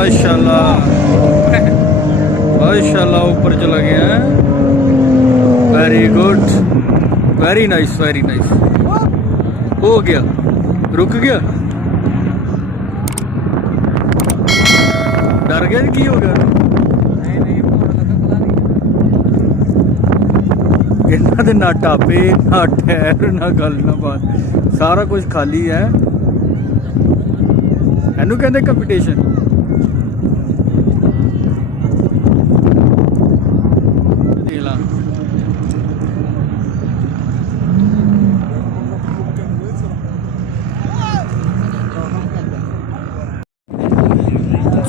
माशाल्लाह माशाल्लाह ऊपर चला गया है। Very good, very nice, very nice. हो गया, रुक गया, डर गया की हो गया? इन्हों के ना ढाबे ना टायर ना गल ना बात, सारा कुछ खाली है। इनू कहते कंपीटिशन।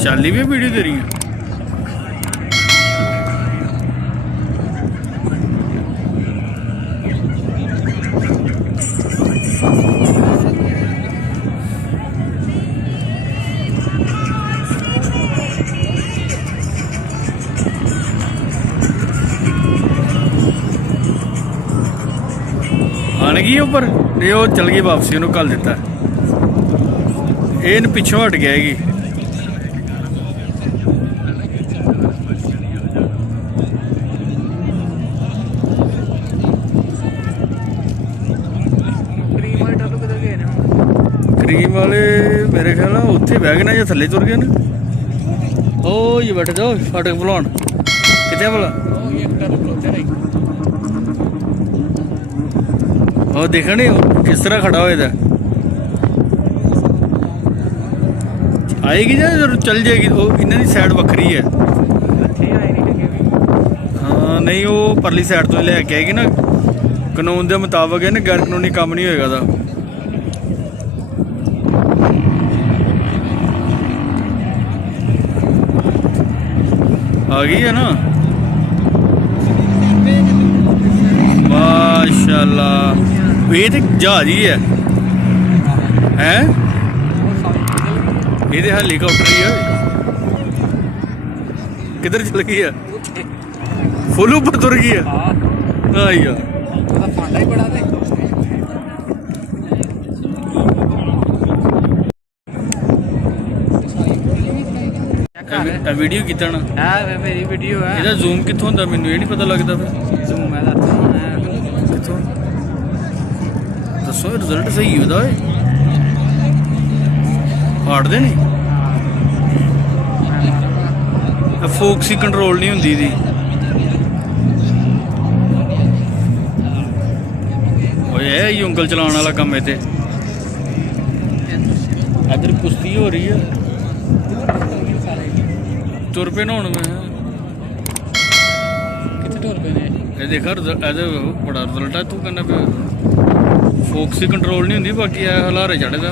चाली भी वीडियो दे रही है। आने गई ऊपर नहीं, वो चल गई वापसी, उन्होंने घल दिता। इन पिछों हट गया है। क्रीम वाले मेरे ख्याल उत्थे बह गए ना या थले तुर गए ना। ओ ये बैठे जाओ फाटक बुलान कितने भला। और देखा नहीं किस तरह खड़ा हुआ था। आएगी ना चल जाएगी, वो इन्हों की साइड वक्री है। हाँ नहीं, वो परली साइड तो लैके आएगी ना, कानून के मुताबिक है ना, गैर कानूनी काम नहीं होएगा दा। आ गई है ना माशाल्लाह। ये तो जहाज ही है ये तो हेलीकॉप्टर ही है। किधर चल गई है? फुल ऊपर तुर गई है। हाँ यार वीडियो कितना ना मेरी वीडियो है। ਇਹਦਾ ਜ਼ੂਮ ਕਿੱਥੋਂ ਹੁੰਦਾ ਮੈਨੂੰ ਇਹ ਨਹੀਂ ਪਤਾ ਲੱਗਦਾ ਫਿਰ। ਜ਼ੂਮ ਹੈ ਕਿੱਥੋਂ ਦੱਸੋ, ਰਿਜ਼ਲਟ ਸਹੀ ਉਹਦਾ ਓਏ। ਫਾੜਦੇ ਨਹੀਂ, ਫੋਕਸ ਹੀ ਕੰਟਰੋਲ ਨਹੀਂ ਹੁੰਦੀ ਦੀ। ਓਏ ਇਹ ਉਂਗਲ ਚਲਾਉਣ ਵਾਲਾ ਕੰਮ ਇੱਥੇ। ਇੱਧਰ ਕੁਸ਼ਤੀ ਹੋ ਰਹੀ ਹੈ। तुर पे ना मैं कितने टुर पे ने ये देखा बड़ा रिजल्ट है। तू कहना पे फोक्स ही कंट्रोल नहीं होंगी, बाकी हलारे चढ़े दा।